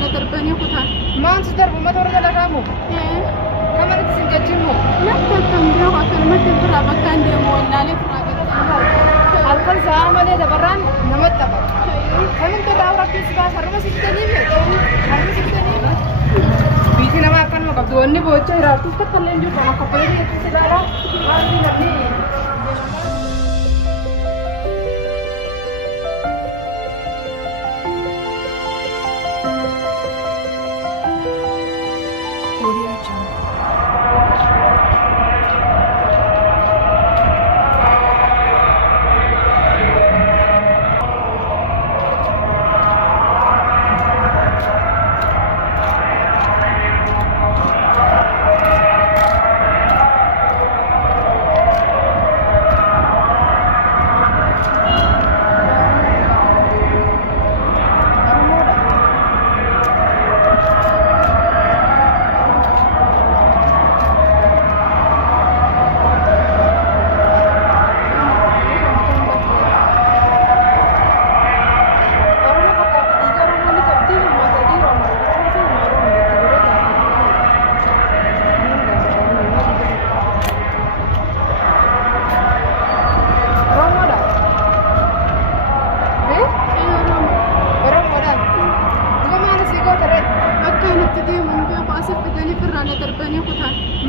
irraan darbanii kutan. Maan si darbu mata warra dalagaamu? Kamanatti sin gajjimu? Lakka kan biroo akkanumatti biraa bakka hin deemu wallaalee biraa gadi. Halkan sa'a malee dabarraan namatti tapha. Kamin irraa rakkeessi baasa harma si fidaniifi? Harma si fidaniifi? Biitii namaa akkanuma qabdu wanni boocha hiraartuuf takka illee hin jiru kan akka fayyadu jechuun si ilaalaa waan hin namni.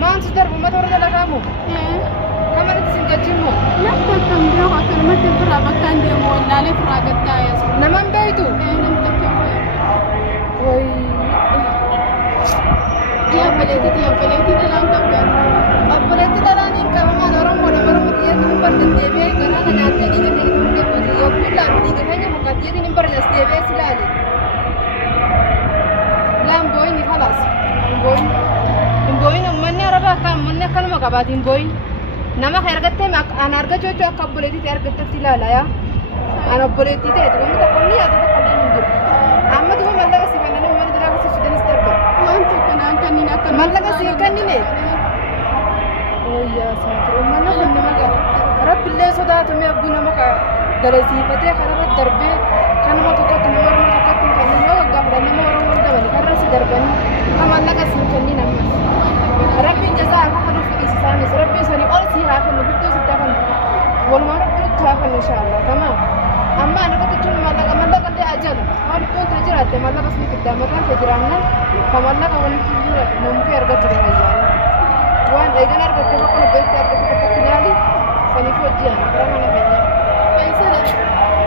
Maan si darbu mata warra dalagaamu? Kamanatti sin gajjimu? Lakka kan biroo akkanumatti biraa bakka hin deemu wallaalee biraa gaddaa'es. Naman beeytu? Nam takka wayi. Yabbaleetii dhalaan qabdan. Obboleetti dhalaan hin qabamaan Oromoodha Oromoo xiyyeetti hin barre deebi'ee garaana nyaattee dhiiga ta'e hin deebi'u yogguu laafu dhiiga keenya mukaa xiyyeetti hin barre as deebi'ee si laale. Laan booyini khalaas. Booyin ummanni araba akka ummanni akkanuma qabaati hin booyin. Nama ka argattee an argachuu jechuun akka obboleettii ta'e argattetti ilaala yaa. An obboleettii ta'e wanti tokko ni yaadu tokko illee hin jiru. Amma duuba mallaqa si kennanii uummata biraa gosa sudanis darba. Waan tokko naan kanneen akka Mallaqa si kennine. Oyyaa saatira uummanni kun nama gara. Rabbillee sodaatumee abbuu nama ka galasiifatee kanarratti darbee kanuma tokkotti nama Oromoo tokkotti hin kennin yoo waggaa fudhan nama Oromoo dabali karra si darbanii ka mallaqa si kennin ammas. Rabbiin jazaa akka kanuuf fedhisiisaanis rabbiin sanii ol sii haa kennu guddoo sitti haa kennu walumaa rabbiitti haa kennu inshaallah tamaam amma ana irratti jechuun mallaqa illee ajala waan dhibboon ta'e jiraatte mallaqa sii fiddaa mataan ta'e jiraannan ka mallaqa walitti jira namkee argatu dha ayyaana waan eegan argatte tokko beekte argatte tokkotti ilaali saniif hojii ana bira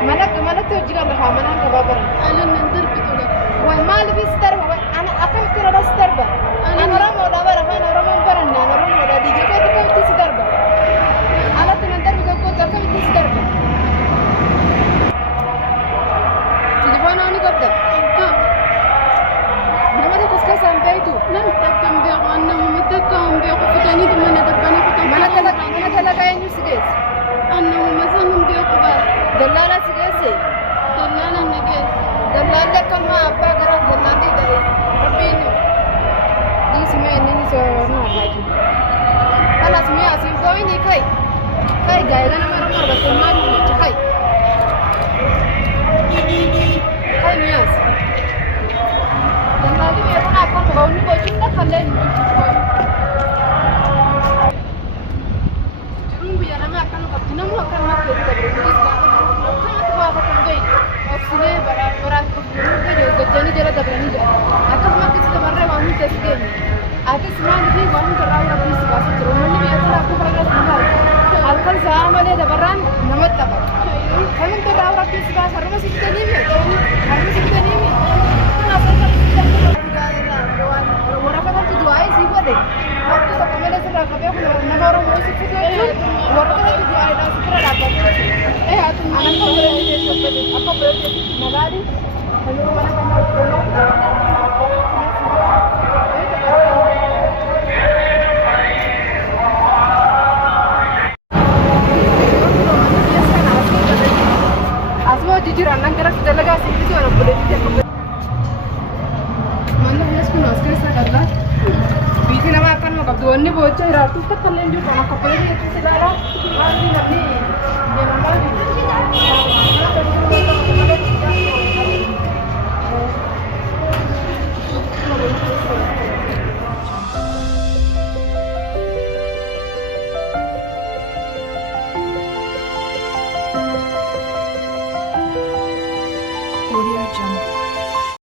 mana keenya malatti hojii kan lafaa manaan gabaa baran alannan darbitu dha. way maaliifis darba way ana akkamitti radas darba ana Oromoodha bara afaan Oromoon baranne ana Oromoodha dhiiga keetti akkamitti si darba alatti nan darbi tokkotti akkamitti si darba telefoonaa ni qabda nama tokkos keessa hin beektu Nam takka hin beeku annamuma takka hin beeku fidanii mana darbanii kutan. mana dalagaa eenyu si geesse Annamuma san hin beeku baas. dallaalaa si geesse Dallaalaan na geesse. dallaalli akkanuma abbaa garaa dallaalli ta'e rabbiin dhiisime inni ni soorama haalaaki kanas mi'a asiin fooyini kai gaa'ela nama Oromoo argatte maal jecha kai mi'as dallaalli mi'a kana akkuma ba'uun bocuun dakkallee jiruun biyya namaa akkana qabdi namuu akkanuma keessa dabre akkanatti baasa kan gahe obsinee baraaf qoftuun gadi gajjanii jala dabranii jira akkasuma akkasi dabarree waan hunda si geenye atis maal fi waan hunda irraa rabbii si baasa jiru uummanni biyya sana akka baragas nama halkan sa'a malee dabarraan namatti tapha kamin irraa rabbii si baasa harma si fidaniifi harma si fidaniifi waraqatatti du'aa'ee si godhe waktu tokko malee sirraa qabee kun nama Oromoo si fidu jechuun waraqatatti du'aa'eedhaan si bira dhaabbatu atu ana akka biratti magaali kan yeroo mana kana asuma hojii jiran nan gara dalagaa si fidu ana buleetti akka manna biyas kun as keessa dallaa biitii nama akkanuma qabdu wanni boocha hiraartuuf takka illee hin jiru kan akka buleetti jechuun si ilaalaa waan namni deemamaa jiru